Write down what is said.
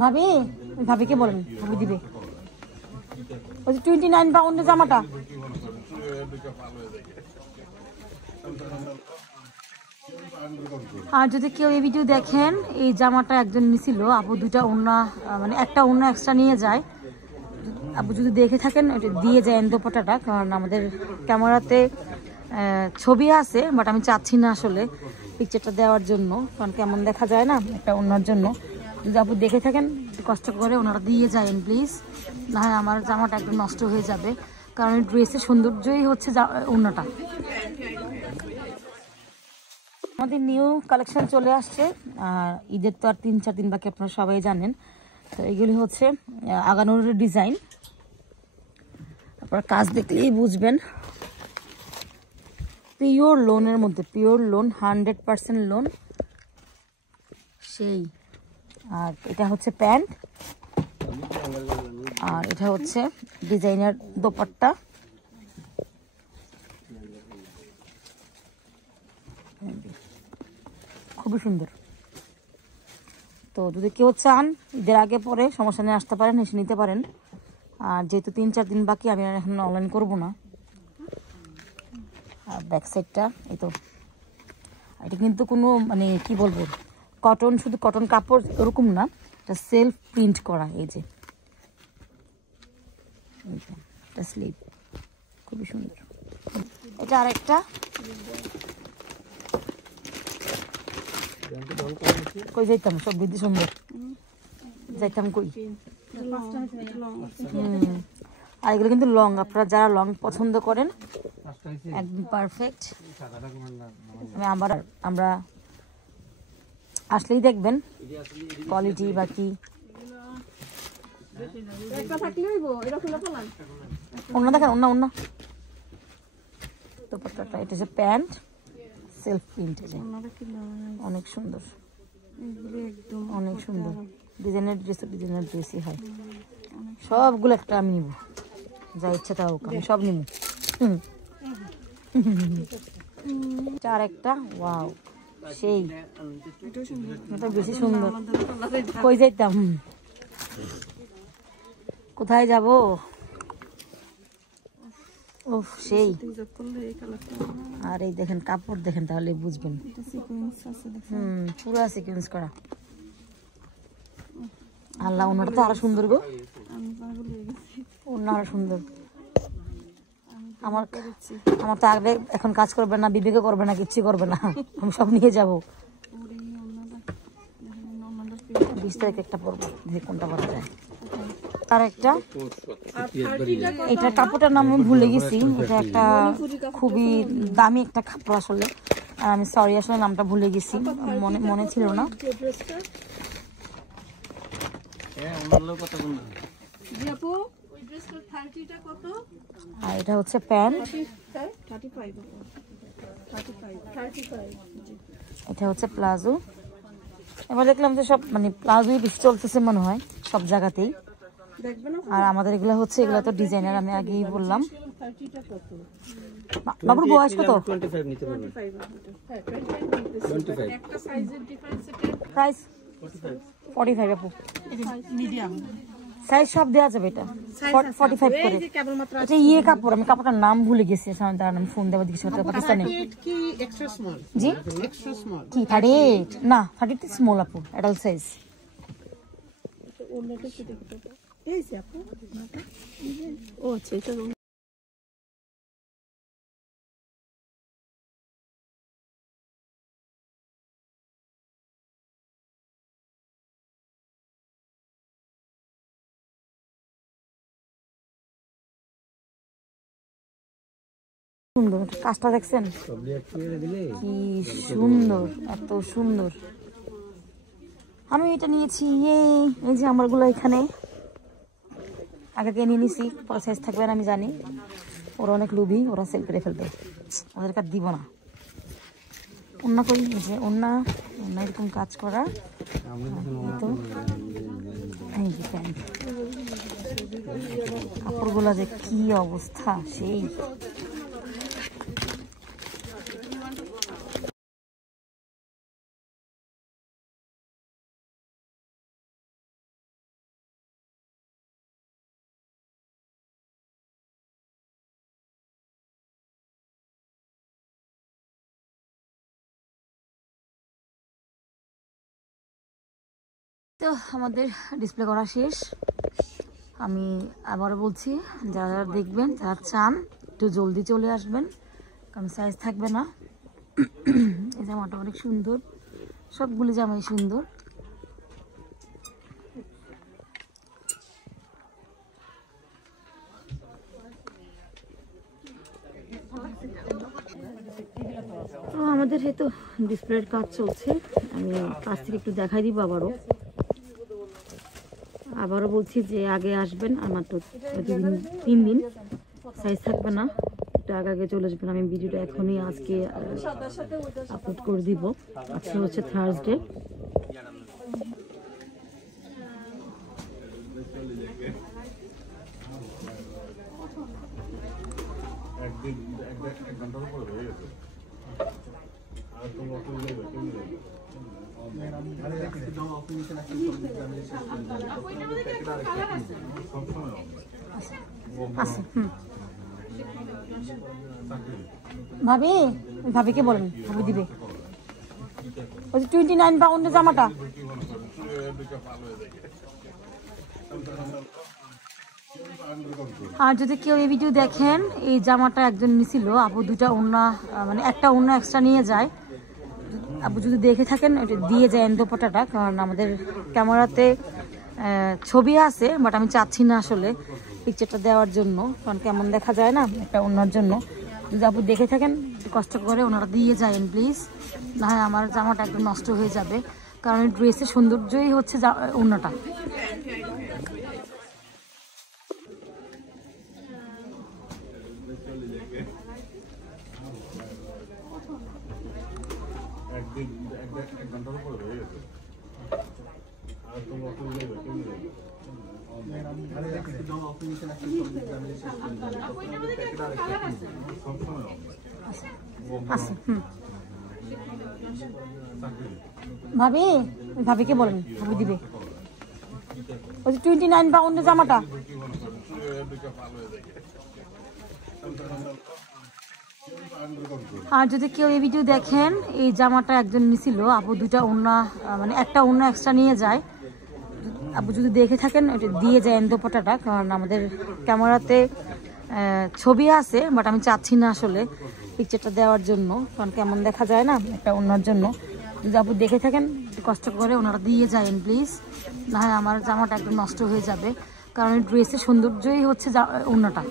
ভাবি ভাবিকে বলেন, ভাবি দিবে। ওই 29 পাউন্ডের জামাটা। আর যদি কেউ এই ভিডিও দেখেন, এই জামাটা একজন নিছিল আপু, দুইটা ওড়না মানে একটা ওড়না এক্সট্রা নিয়ে যায়। আপু যদি দেখে থাকেন ওটা দিয়ে যায় দোপাট্টাটা, কারণ আমাদের ক্যামেরাতে ছবি আছে, বাট আমি চাচ্ছি না আসলে পিকচারটা দেওয়ার জন্য, কারণ কেমন দেখা যায় না একটা ওড়নার জন্য। যদি আপু দেখে থাকেন কষ্ট করে ওনারা দিয়ে যায়েন প্লিজ, না হয় আমার জামাটা একদম নষ্ট হয়ে যাবে, কারণ ড্রেসের সৌন্দর্যই হচ্ছে ওড়নাটা। আমাদের নিউ কালেকশন চলে আসছে, আর ঈদের তো আর 3-4 দিন বাকি, আপনারা সবাই জানেন। তো এগুলি হচ্ছে আগানোর ডিজাইন, আপনারা কাজ দেখলেই বুঝবেন। পিওর লোনের মধ্যে, পিওর লোন, 100% লোন সেই। আর এটা হচ্ছে প্যান্ট, আর এটা হচ্ছে ডিজাইনার দোপাট্টা। খুবই সুন্দর। তো যদি কেউ চান ঈদের আগে পরে সমস্যা নিয়ে আসতে পারেন, এসে নিতে পারেন। আর যেহেতু 3-4 দিন বাকি, আমি এখন অনলাইন করবো না। আর ব্যাক সাইডটা এই তো, এটা কিন্তু কোনো মানে কি বলবো, কটন, শুধু কটন কাপড় এরকম না, এটা সেলফ প্রিন্ট করা। এই যে এটা স্লিভ, খুবই সুন্দর। এটা আরেকটা, কই যাইতাম সব দিদি সুন্দর, যাইতাম কই। আর এগুলো কিন্তু লং, আপনারা যারা লং পছন্দ করেন একদম পারফেক্ট। আমরা আসলেই দেখবেন কোয়ালিটি বাকি। অন্য দেখেন, অন্য দোপাট্টাটা, এটা হচ্ছে প্যান্ট সেলফ প্রিন্ট, অনেক সুন্দর, অনেক সুন্দর ডিজাইনের ড্রেস, ডিজাইনের ড্রেসই হয় সবগুলো। একটা আমি নিব, যা ইচ্ছা তা হোক, আমি সব নিব। আর একটা ওয়াও সেই, এটা বেশি সুন্দর। কই যাইতাম, কোথায় যাব, ও সেই। আর এই দেখেন কাপড় দেখেন, তাহলে বুঝবেন। পুরো সিকোয়েন্স করা। আল্লাহ, ওনাটা তো আরো সুন্দর গো, ওনা আরো সুন্দর। আমার তো আগে এখন কাজ করবে না, বিবেকে করবে না, কিচ্ছু করবে না, আমি সব নিয়ে যাব। 20 তারিখে একটা পরবো, দেখি কোনটা করা যায়। আর একটা, এটা কাপড়টার নাম আমি ভুলে গেছি, এটা একটা খুবই দামি একটা কাপড় আসলে, আর আমি সরি আসলে নামটা ভুলে গেছি, মনে ছিল না। আর এটা হচ্ছে প্যান্ট, এটা হচ্ছে প্লাজো। এবার দেখলাম যে সব মানে প্লাজোই বেশি চলতেছে মনে হয় সব জায়গাতেই। আর আমাদের এগুলো হচ্ছে, এগুলো তো ডিজাইনার, আমি আগেই বললাম। বাবুর বয়স কত? প্রাইস 45 আপু, মিডিয়াম সাইজ সব দেওয়া যাবে। এটা 45 করে। এটা ইয়ে কাপড়, আমি কাপড়টার নাম ভুলে গেছি, তার নাম ফোন দেওয়া দিচ্ছি পাকিস্তানে। জি কি 38 না, 38 স্মল আপু, অ্যাডাল্ট সাইজ। সুন্দর কাজটা দেখছেন, কি সুন্দর, এত সুন্দর। আমি এটা নিয়েছি, এই যে আমারগুলো এখানে আগে দিয়ে নিয়ে নিছি, পরে সাইজ থাকবে না আমি জানি। ওরা অনেক লোভী, ওরা সেল করে ফেলবে, ওদেরকে আর দিব না। ওন্না করি যে ওন্না এরকম কাজ করা। তো এই যে প্যান্ট, কাপড়গুলো যে কি অবস্থা সেই। তো আমাদের ডিসপ্লে করা শেষ। আমি আবারও বলছি, যারা দেখবেন, যারা চান একটু জলদি চলে আসবেন, কারণ সাইজ থাকবে না। এই জামাটা অনেক সুন্দর, সবগুলি জামাই সুন্দর। তো আমাদের এই তো ডিসপ্লের কাজ চলছে, আমি কাছ থেকে একটু দেখাই দিব। আবারও বলছি যে আগে আসবেন, আমার তো 3 দিন সাইজ থাকবে না, একটু আগে চলে আসবেন। আমি ভিডিওটা এখনই আজকে আপলোড করে দিব। আজকে হচ্ছে থার্সডে। ভাবি, ভাবিকে বলেন, ভাবি দিবে। ওই যে 29 পাউন্ডের জামাটা। আর যদি কেউ এই ভিডিও দেখেন, এই জামাটা একজন নিছিল, আপু দুটা ওন্না মানে একটা ওন্না এক্সট্রা নিয়ে যায়। আপু যদি দেখে থাকেন ওটা দিয়ে যায় দোপাট্টাটা, কারণ আমাদের ক্যামেরাতে ছবি আছে, বাট আমি চাচ্ছি না আসলে পিকচারটা দেওয়ার জন্য, কারণ কেমন দেখা যায় না একটা ওন্নার জন্য। যদি আপু দেখে থাকেন কষ্ট করে ওনারা দিয়ে যায় প্লিজ, না হয় আমার জামাটা একদম নষ্ট হয়ে যাবে, কারণ এই ড্রেসের সৌন্দর্যই হচ্ছে ওন্নাটা। ভাবি, ভাবিকে বলেন, ভাবি দিবে। ওই যে 29 পাউন্ডের জামাটা। আর যদি কেউ এই ভিডিও দেখেন, এই জামাটা একজন নিছিল, আপু দুটা ওন্না মানে একটা ওন্না এক্সট্রা নিয়ে যায়। আপু যদি দেখে থাকেন ওটা দিয়ে যায় দোপাট্টাটা, কারণ আমাদের ক্যামেরাতে ছবি আছে, বাট আমি চাচ্ছি না আসলে পিকচারটা দেওয়ার জন্য, কারণ কেমন দেখা যায় না একটা ওন্নার জন্য। যদি আপু দেখে থাকেন কষ্ট করে ওনারা দিয়ে যায় প্লিজ, না হয় আমার জামাটা একদম নষ্ট হয়ে যাবে, কারণ এই ড্রেসের সৌন্দর্যই হচ্ছে ওন্নাটা।